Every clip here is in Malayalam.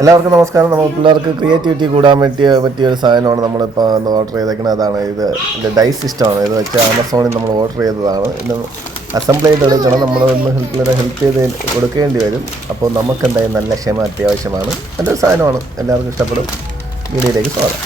എല്ലാവർക്കും നമസ്കാരം. നമ്മൾ പിള്ളേർക്ക് ക്രിയേറ്റിവിറ്റി കൂടാൻ പറ്റിയൊരു സാധനമാണ് നമ്മളിപ്പോൾ ഓർഡർ ചെയ്തേക്കുന്നത്. അതാണ് ഇത് ഡൈസ് സിസ്റ്റമാണ്. ഇത് വെച്ച് ആമസോണിൽ നമ്മൾ ഓർഡർ ചെയ്തതാണ്. ഇന്ന് അസംബിൾ ചെയ്തെടുക്കണം. നമ്മളൊന്ന് ഹെൽപ്പ് ചെയ്ത് കൊടുക്കേണ്ടി വരും. അപ്പോൾ നമുക്ക് എന്തായാലും നല്ല ക്ഷമ അത്യാവശ്യമാണ്. നല്ലൊരു സാധനമാണ്, എല്ലാവർക്കും ഇഷ്ടപ്പെടും. വീഡിയോയിലേക്ക് സ്വാഗതം.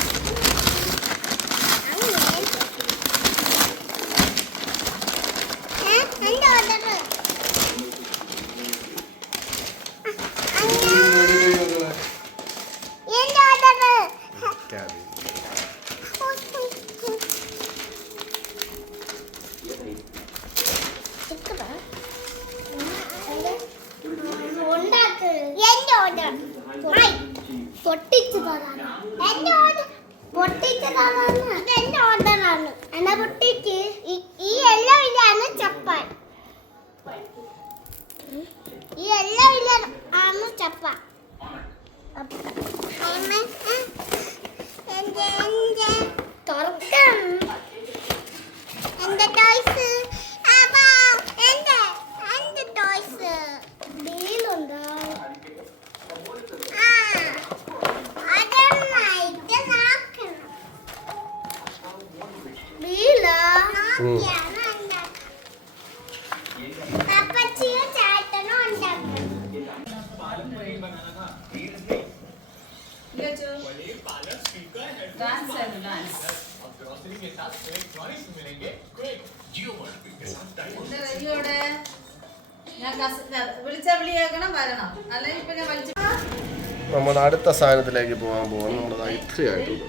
നമ്മുടെ അടുത്ത സാധനത്തിലേക്ക് പോകാൻ പോകാൻ നമ്മളത് ഇത്രയായിട്ടുണ്ട്.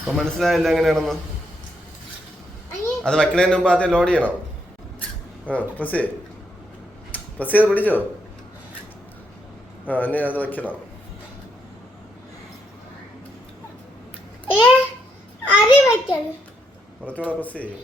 അപ്പൊ മനസ്സിലായില്ല എങ്ങനെയാണെന്ന്. അത് വെക്കണതിന് മുമ്പ് ആദ്യം ലോഡ് ചെയ്യണം. പ്രസ് ചെയ്ത് പിടിച്ചോ. ഇനി അത് വെക്കണം. കുറച്ചുകൂടെ പ്രസ് ചെയ്യും.